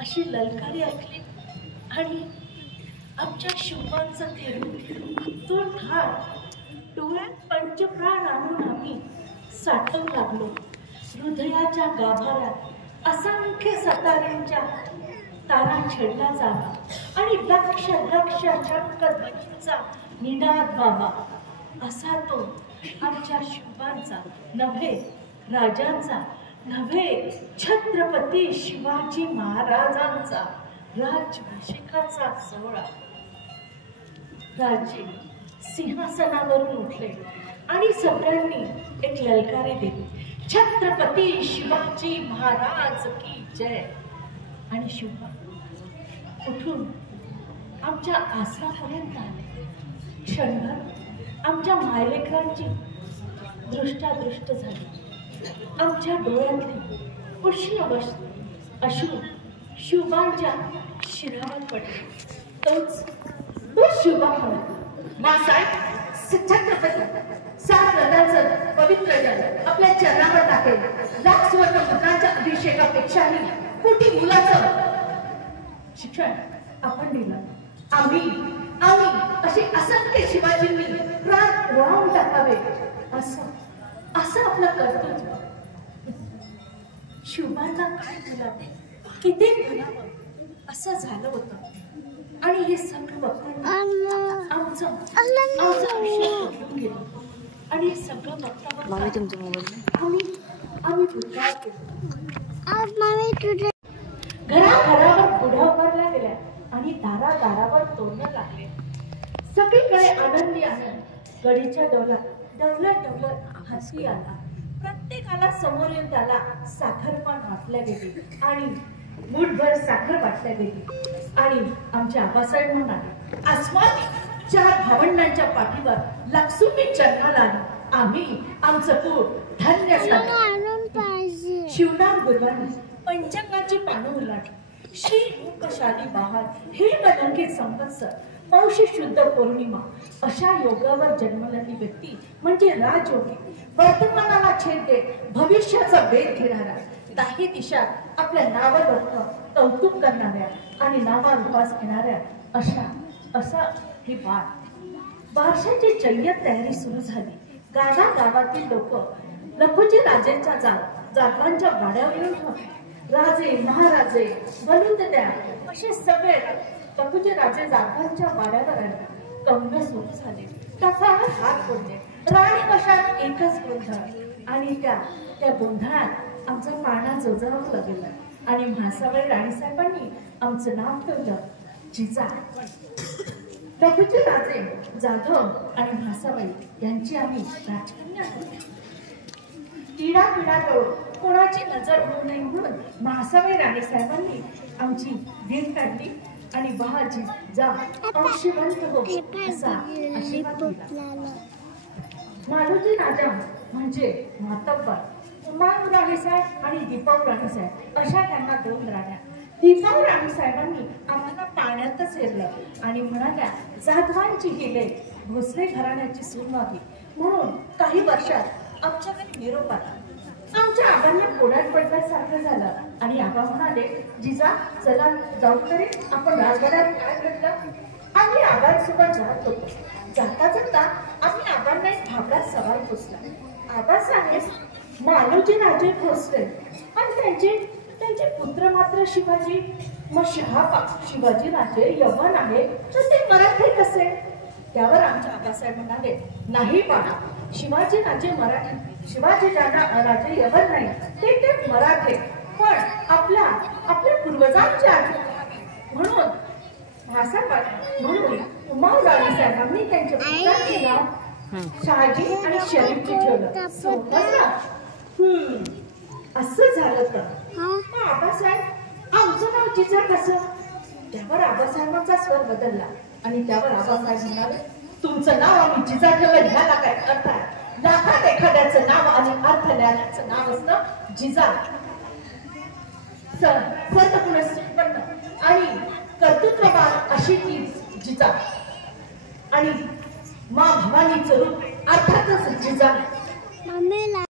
अशी ललकारी ऐकली आणि आमच्या शिवबांचा तो ठार डोळ्यात पंचप्राण आणून आम्ही साठवू लागलो. हृदयाच्या गाभाऱ्यात असंख्य सताऱ्यांच्या तारा छेडला जावा आणि लक्ष लक्ष शंखध्वनींचा निनाद व्हावा असा तो आमच्या शिवबांचा नव्हे, राजांचा नव्हे, छत्रपती शिवाजी महाराजांचा राज्याभिषेकाचा सोहळा. राजे सिंहासनावरून उठले आणि सगळ्यांनी एक ललकारी दिली, छत्रपती शिवाजी महाराज की जय. आणि शिवबा उठून आमच्या आसनापर्यंत आले. क्षणभर आमच्या मायलेकरांची दृष्टादृष्ट झाली. आमच्या डोळ्यातली उष्ण अश्रू शिवबांच्या शिरावर पडले. तोच शिवबा मासाहेब, छत्रपती 7 नद्यांचं पवित्र जल आपल्या चरणावर टाकेल. लाख सुवर्ण मुद्रांच्या अभिषेकापेक्षाही कोटी मुलाचं शिक्षण आपण दिलं. आम्ही असे असंख्य शिवाजींनी प्राण वाहून टाकावे असं आपलं कर्तव्य. शिवबांना काय बोलावं, किती बोलावं असं झालं होतं. आणि हे सगळं बघताना आमचं आयुष्य बदलून गेलं. आणि हे सगळं बघता आम्ही पुढे केलं. घराघरावर पुढ्या उभारल्या गेल्या आणि दारादारावर तोरणं लागले. सगळीकडे आनंदी आनंद. गडीच्या डवलत हसी आला. प्रत्येकाला समोर येऊन त्याला साखरपान वाटल्या गेली आणि मुठभर साखर वाटल्या गेली. आणि आमचे आबासाहेब म्हणाले, आसमानी 4 भावंडांच्या पाठीवर लक्ष्मी जन्माला आली. आम्ही आमचं पोट धन्य झालं. शिवराम गुरुवांनी पंचांगाची पानं उलटली. श्री रूपशाली बहार, हे कलंकित संवत्सर, पौष शुद्ध पौर्णिमा अशा योगावर जन्मलेली व्यक्ती म्हणजे राजयोगी. वर्तमानाला छेद देत भविष्याचा वेध घेणारा, दाही दिशा आपल्या नावावर कौतुक करणाऱ्या आणि नावारूपास घेणाऱ्या असा ही बारशाची जय्यत तयारी सुरू झाली. गावागावातील लोक लखोजी राजेंच्या जागवांच्या वाड्यावर येऊन राजे महाराजे बलुतेद्या असे सगळे लखोजी राजे जागवांच्या वाड्यावर आले. कंग सुरू झाले, टफावर हात पडले. राणी कशात एकच गोंधळ आणि त्या गोंधळात आमचा पाळणा जोजावू लागला. आणि म्हासावळी राणीसाहेबांनी आमचं नाव ठेवलं जिजा. लखोजी राजे जाधव आणि म्हासावळी यांची आम्ही राजकन्या होती. पिढा कोणाची नजर होऊ नये म्हणून म्हासावळी राणीसाहेबांनी आमची भीड काढली आणि बहाजी जा औषधवंत हो असा आशीर्वाद दिला. मालोजी राजा म्हणजे मातब्बर, उमाऊ राणीसाहेब आणि दीपाऊ राणीसाहेब अशा त्यांना 2 राण्या. दीपाऊ राणीसाहेबांनी आम्हाला पाण्यातच हेरलं आणि म्हणाल्या, जाधवांची ही लेक भोसले घराण्याची सून व्हावी म्हणून काही वर्षात आमच्या घरी निरोप आला. आमच्या आबांना पोळ्यात पडल्यासारखं झालं आणि आबा म्हणाले, जिजा चला जाऊ तरी आपण राजवाड्यात काय घडलं. आम्ही आबांसोबत जात होतो. जाता जाता आम्ही आबांना एक भाबडा सवाल पोचला. आबासाहेब मालोजी राजे भोसले आणि त्यांचे पुत्र मात्र शिवाजी. मग शिवाजी राजे यवन आहे तर ते मराठी कसे. त्यावर आमच्या आबासाहेब म्हणाले, नाही बाळा, शिवाजी राजे मराठी, शिवाजी राजे यवन नाही, ते मराठे, पण आपल्या पूर्वजांचे आहेत म्हणून उमाऊ राणीसाहेबांनी त्यांच्या पुत्राचे नाव शहाजी आणि शरीफजी ठेवलं. असं झालं तर आबासाहेब आमचं नाव जिजा कसं. त्यावर आबासाहेबांचा स्वर बदलला आणि त्यावर आबासाहेब म्हणाले, तुमचं नाव आम्ही जिजा ठेवलं ह्याला काय अर्थ आहे. लाखात एखाद्याचं नाव आणि अर्थ लिहिण्याचं नाव असतं जिजा. संपन्न आणि कर्तृत्ववान अशी ती जिजा आणि मा भवानीचं रूप अर्थातच जिजा.